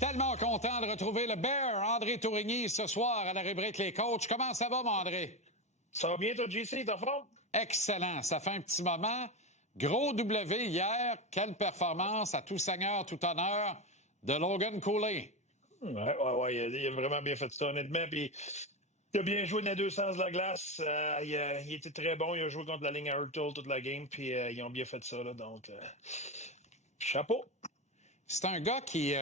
Tellement content de retrouver le Bear, André Tourigny, ce soir à la rubrique Les Coachs. Comment ça va, mon André? Ça va bien, toi, JC, t'es en forme? Excellent. Ça fait un petit moment. Gros W hier. Quelle performance à tout seigneur, tout honneur de Logan Cooley. Ouais, il a vraiment bien fait ça, honnêtement. Puis, il a bien joué dans les deux sens de la glace. Il était très bon. Il a joué contre la ligne à Hurtle toute la game. Puis, ils ont bien fait ça, là. Donc, chapeau. C'est un gars qui...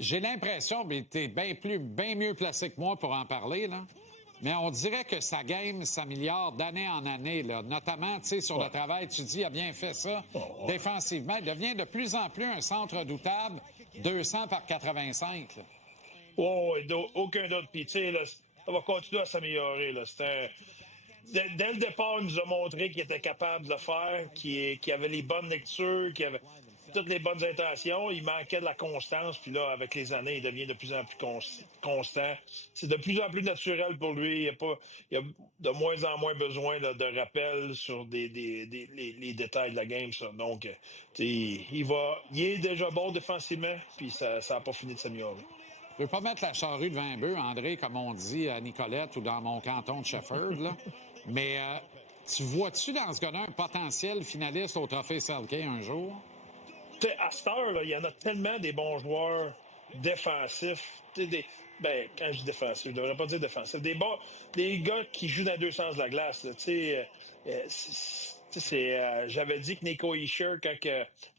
j'ai l'impression, mais t'es bien mieux placé que moi pour en parler, là. Mais on dirait que sa game s'améliore d'année en année, là. Notamment, tu sais, sur le travail, tu dis, il a bien fait ça. Défensivement, il devient de plus en plus un centre redoutable, 200 par 85, là. Aucun doute. Puis, tu sais, là, ça va continuer à s'améliorer, là. Dès le départ, il nous a montré qu'il était capable de le faire, qu'il avait les bonnes lectures, qu'il avait toutes les bonnes intentions. Il manquait de la constance. Puis là, avec les années, il devient de plus en plus constant. C'est de plus en plus naturel pour lui. Il a de moins en moins besoin là, de rappel sur les détails de la game. Ça. Donc, il est déjà bon défensivement, puis ça n'a pas fini de s'améliorer. Je veux pas mettre la charrue devant un bœuf, André, comme on dit à Nicolette ou dans mon canton de Shefford, là. Mais tu vois-tu dans ce gars-là un potentiel finaliste au Trophée Selke un jour? Tu sais, à cette heure, là, il y en a tellement des bons joueurs défensifs. Quand je dis défensif, je devrais pas dire défensif. Des gars qui jouent dans les deux sens de la glace. Là, j'avais dit que Nico Hischier, quand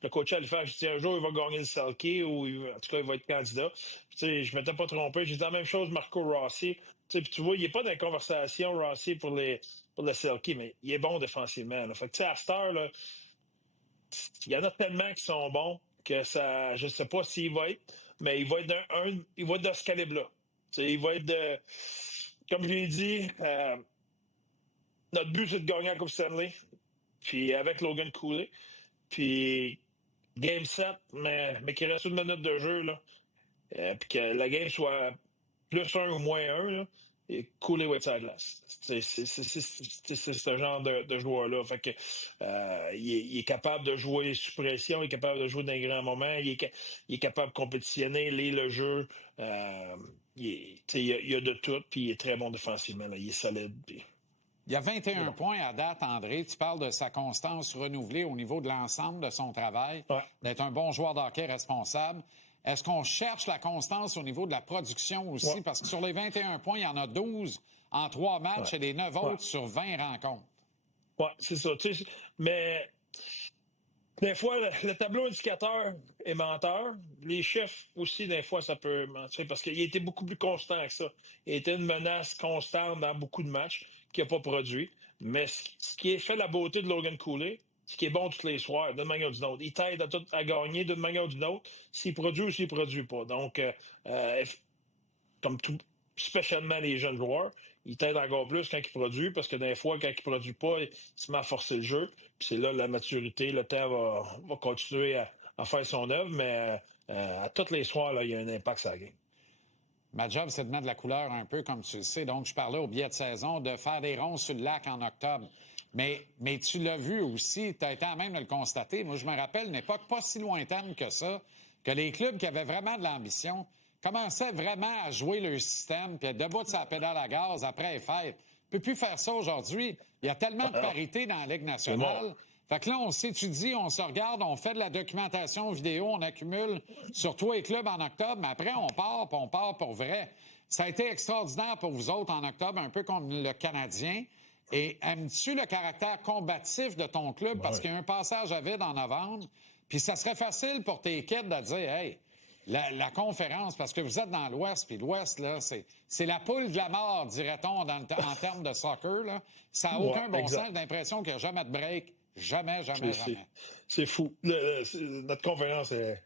le coach allait faire, je dis un jour il va gagner le Selke ou en tout cas il va être candidat. Je m'étais pas trompé. J'ai dit la même chose Marco Rossi. Puis tu vois, il n'est pas dans la conversation Rossi pour le Selke, mais il est bon défensivement. Là. Fait que à cette heure, là, il y en a tellement qui sont bons que ça, je sais pas s'il va être, mais il va être il va être de ce calibre-là. Il va être comme je l'ai dit, notre but c'est de gagner la Coupe Stanley, puis avec Logan Cooley, puis Game 7, mais qu'il reste une minute de jeu, là, puis que la game soit plus un ou moins un, là, et Cooley va être sur la glace. C'est ce genre de joueur-là. Fait que il est capable de jouer sous pression, il est capable de jouer dans les grands moments, il est capable de compétitionner, lire le jeu. Il a de tout, puis il est très bon défensivement. Là, il est solide. Puis... Il y a 21 points à date, André. Tu parles de sa constance renouvelée au niveau de l'ensemble de son travail, d'être un bon joueur de hockey responsable. Est-ce qu'on cherche la constance au niveau de la production aussi? Ouais. Parce que sur les 21 points, il y en a 12 en 3 matchs et les 9 autres sur 20 rencontres. Oui, c'est ça. Mais des fois, le tableau indicateur est menteur. Les chiffres aussi, des fois, ça peut mentir parce qu'il a été beaucoup plus constant que ça. Il a été une menace constante dans beaucoup de matchs qu'il n'a pas produit. Mais ce qui est fait la beauté de Logan Cooley, ce qui est bon tous les soirs, d'une manière ou d'une autre. Il t'aide à gagner d'une manière ou d'une autre, s'il produit ou s'il produit pas. Donc, comme tout, spécialement les jeunes joueurs, il t'aide encore plus quand il produit, parce que des fois, quand il produit pas, il se met à forcer le jeu. Puis c'est là la maturité, le temps va continuer à faire son œuvre, mais à tous les soirs, là, il y a un impact sur la game. Ma job, c'est de mettre de la couleur un peu, comme tu le sais. Donc, je parlais au billet de saison de faire des ronds sur le lac en octobre. Mais tu l'as vu aussi, tu as été à même de le constater. Moi, je me rappelle une époque pas si lointaine que ça, que les clubs qui avaient vraiment de l'ambition commençaient vraiment à jouer leur système, puis être debout de sa pédale à gaz après les fêtes. On peut plus faire ça aujourd'hui. Il y a tellement de parité dans la Ligue nationale. Fait que là, on s'étudie, on se regarde, on fait de la documentation vidéo, on accumule sur tous les clubs en octobre, mais après, on part pour vrai. Ça a été extraordinaire pour vous autres en octobre, un peu comme le Canadien. Et aimes-tu le caractère combatif de ton club? Parce qu'il y a un passage à vide en novembre. Puis ça serait facile pour tes kids de dire, hey, la conférence, parce que vous êtes dans l'Ouest, puis l'Ouest, là, c'est la poule de la mort, dirait-on, en termes de soccer, là. Ça n'a aucun bon sens. J'ai l'impression qu'il n'y a jamais de break. Jamais. C'est fou. Notre conférence est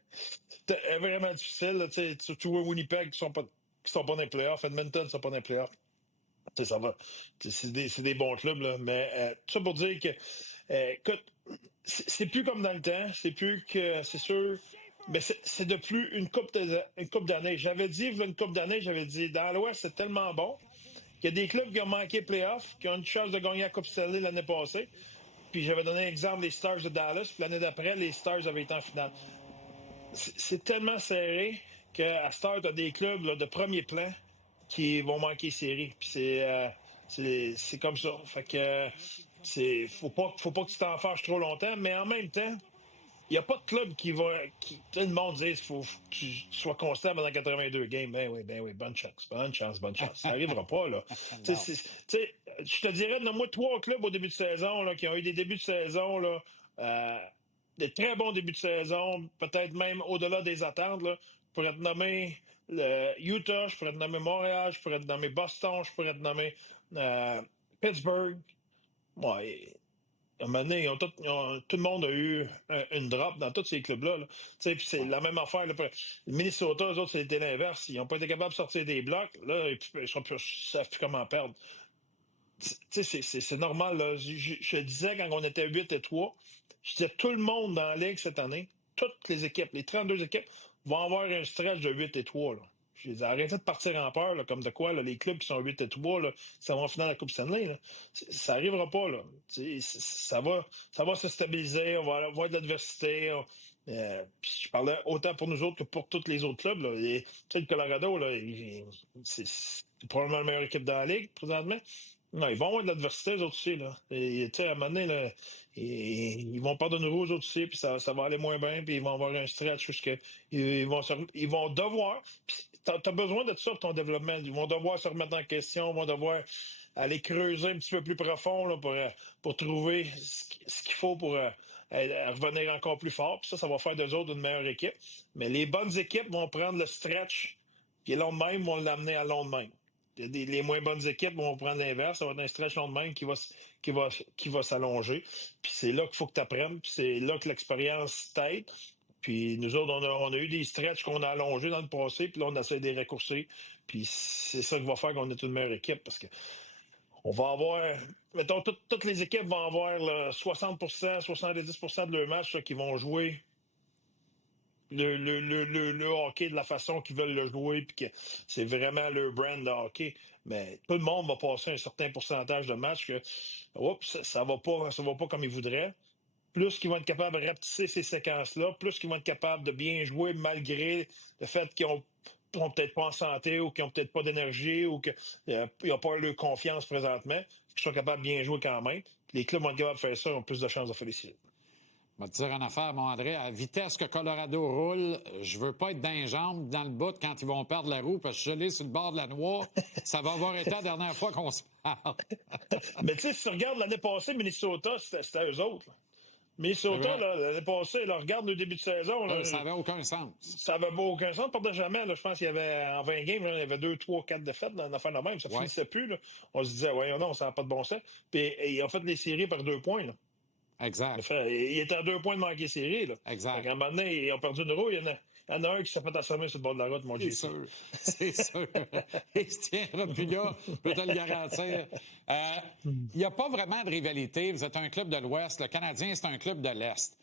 vraiment difficile. Là, surtout à Winnipeg qui sont pas dans les playoffs. Edmonton ne sont pas dans les playoffs. Ça va. C'est des bons clubs, là. Mais tout ça pour dire que, écoute, c'est plus comme dans le temps. C'est plus que, c'est sûr, mais c'est depuis une couple d'années. J'avais dit, il y a une couple d'années, dans l'Ouest, c'est tellement bon qu'il y a des clubs qui ont manqué playoffs, qui ont une chance de gagner la Coupe Stanley l'année passée. Puis j'avais donné l'exemple des Stars de Dallas. Puis l'année d'après, les Stars avaient été en finale. c'est tellement serré qu'à cette heure, tu as des clubs là, de premier plan qui vont manquer série. Puis c'est comme ça. Fait que faut pas que tu t'en fâches trop longtemps, mais en même temps, il n'y a pas de club qui va. Tout le monde dit qu'il faut que tu sois constant pendant 82 games. Ben oui, bonne chance, bonne chance, bonne chance. Ça n'arrivera pas, là. Non. Je te dirais, donne-moi 3 clubs au début de saison là, qui ont eu des débuts de saison, là, euh, des très bons débuts de saison, peut-être même au-delà des attentes. Là. Je pourrais te nommer Utah, je pourrais te nommer Montréal, je pourrais te nommer Boston, je pourrais te nommer euh, Pittsburgh. Ouais, à un moment donné, tout le monde a eu une drop dans tous ces clubs-là. Là. Tu sais, puis c'est Ouais. la même affaire. Là. Le Minnesota, eux autres, c'était l'inverse. Ils n'ont pas été capables de sortir des blocs. Là, ils savent plus comment perdre. Tu sais, c'est normal. Là. Je disais quand on était 8-3, je disais tout le monde dans la Ligue cette année, toutes les équipes, les 32 équipes, vont avoir un stretch de 8-3. Là. Je les ai arrêtés de partir en peur, là, comme de quoi là, les clubs qui sont 8-3, là, ça va en finale de la Coupe Stanley. Là. Ça n'arrivera pas. Là. Ça va se stabiliser, on va avoir de l'adversité. Puis je parlais autant pour nous autres que pour tous les autres clubs. Là. Tu sais, le Colorado, là, c'est probablement la meilleure équipe dans la Ligue présentement. Non, ils vont avoir de l'adversité, eux autres aussi, là. Et, tu sais, à un moment donné, là, ils vont pardonner aux autres aussi, puis ça va aller moins bien, puis ils vont avoir un stretch jusqu'à ils vont devoir. Puis t'as besoin de ça pour ton développement. Ils vont devoir se remettre en question, ils vont devoir aller creuser un petit peu plus profond là, pour trouver ce qu'il faut pour revenir encore plus fort. Puis ça va faire d'eux autres une meilleure équipe. Mais les bonnes équipes vont prendre le stretch, qui est long de même, vont l'amener à long de même. Les moins bonnes équipes vont prendre l'inverse. Ça va être un stretch long de même qui va s'allonger. Puis c'est là qu'il faut que tu apprennes. Puis c'est là que l'expérience t'aide. Puis nous autres, on a eu des stretches qu'on a allongés dans le passé. Puis là, on essaie de les raccourcir. Puis c'est ça qui va faire qu'on est une meilleure équipe. Parce que on va avoir. Mettons, toutes les équipes vont avoir là, 60%, 70% de leurs matchs là, qui vont jouer le hockey de la façon qu'ils veulent le jouer, puis que c'est vraiment leur brand de hockey. Mais tout le monde va passer un certain pourcentage de matchs que oups, ça va pas comme ils voudraient. Plus qu'ils vont être capables de rapetisser ces séquences-là, plus qu'ils vont être capables de bien jouer malgré le fait qu'ils ont peut-être pas en santé ou qu'ils ont peut-être pas d'énergie ou qu'ils n'ont pas leur confiance présentement, qu'ils sont capables de bien jouer quand même. Les clubs vont être capables de faire ça, ont plus de chances de féliciter. Je vais te dire une affaire, mon André. À la vitesse que Colorado roule, je veux pas être dans les jambes, dans le bout, quand ils vont perdre la roue, parce que je l'ai sur le bord de la noix. Ça va avoir été la dernière fois qu'on se parle. Mais tu sais, si tu regardes l'année passée, Minnesota, c'était eux autres. Là. C'est Minnesota, vrai. là, l'année passée, là, regarde le début de saison. Là, Ça n'avait aucun sens. ça n'avait aucun sens. Pas jamais. Là, je pense qu'il y avait, en 20 games, là, il y avait 2, 3, 4 défaites dans l'affaire de même. Ça Ouais, finissait plus. Là. On se disait, voyons, non, ça n'a pas de bon sens. Puis ils ont fait les séries par 2 points. Là. exact. Il était à 2 points de manquer série. Là. Fait Exact. qu'à un moment donné, ils ont perdu une roue. Il y en a un qui s'est fait assommer sur le bord de la route, mon C'est JC. sûr. C'est sûr. Il se tiendra plus là, je peux te le garantir. Il n'y a pas vraiment de rivalité. Vous êtes un club de l'Ouest. Le Canadien, c'est un club de l'Est.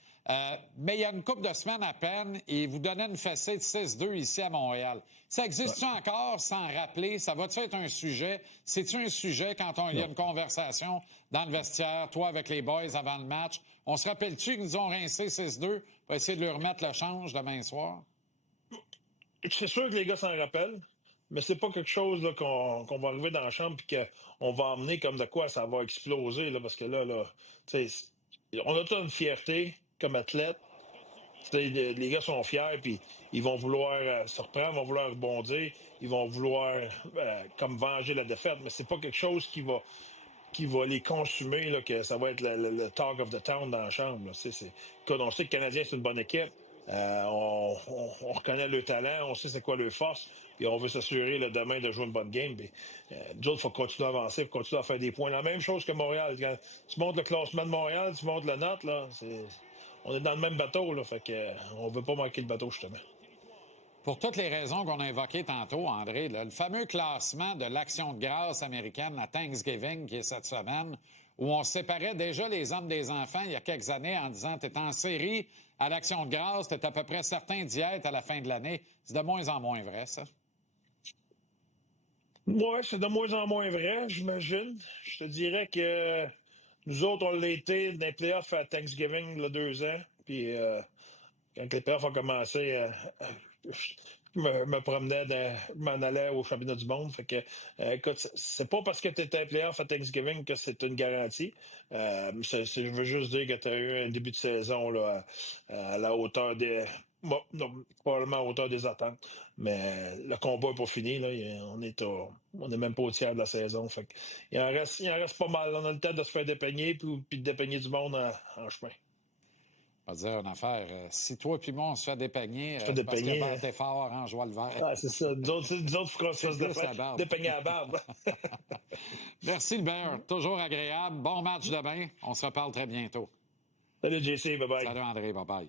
Mais il y a une couple de semaines à peine, et vous donnez une fessée de 6-2 ici à Montréal. Ça existe-tu encore sans rappeler? Ça va-tu être un sujet? C'est-tu un sujet quand il y a une conversation dans le vestiaire, toi avec les boys avant le match? On se rappelle-tu qu'ils nous ont rincé 6-2 pour essayer de leur remettre le change demain soir? C'est sûr que les gars s'en rappellent, mais c'est pas quelque chose là, qu'on va arriver dans la chambre et qu'on va emmener comme de quoi ça va exploser. Là, parce que là tu sais, on a toute une fierté comme athlète. Tu sais, les gars sont fiers, puis ils vont vouloir se reprendre, ils vont vouloir rebondir, ils vont vouloir comme venger la défaite, mais c'est pas quelque chose qui va les consumer, là, que ça va être le talk of the town dans la chambre. Là. Écoute, on sait que le Canadien, c'est une bonne équipe. On reconnaît le talent, on sait c'est quoi leur force, puis on veut s'assurer là, demain de jouer une bonne game. Puis, nous autres, il faut continuer à avancer, il faut continuer à faire des points. La même chose que Montréal. Quand tu montes le classement de Montréal, tu montes la note, là, on est dans le même bateau, là, fait que, on veut pas manquer le bateau, justement. Pour toutes les raisons qu'on a évoquées tantôt, André, là, le fameux classement de l'Action de grâce américaine, la Thanksgiving, qui est cette semaine, où on séparait déjà les hommes des enfants il y a quelques années en disant « t'es en série à l'Action de grâce, t'es à peu près certain d'y être à la fin de l'année ». C'est de moins en moins vrai, ça. Ouais, c'est de moins en moins vrai, j'imagine. Je te dirais que nous autres, on l'a été dans les playoffs à Thanksgiving, il y a 2 ans. Puis quand les playoffs ont commencé, je me promenais, je m'en allais au championnat du monde. Fait que, écoute, c'est pas parce que tu étais playoff à Thanksgiving que c'est une garantie. Je veux juste dire que tu as eu un début de saison là, à la hauteur des. Bon, non, probablement à hauteur des attentes. Mais le combat n'est pas fini. Là. On est même pas au tiers de la saison. Fait que, il en reste pas mal. On a le temps de se faire dépeigner puis de dépeigner du monde en chemin. On va dire une affaire. Si toi puis moi, on se fait dépeigner, Se fait c'est parce qu'il dépeigner. a été fort en jouant le vert. Ah, c'est ça. Nous autres, faut qu'on se C'est fasse plus la barbe. dépeigner à la barbe. Merci, le beurre. Toujours agréable. Bon match demain. On se reparle très bientôt. Salut, JC. Bye-bye. Salut, André. Bye-bye.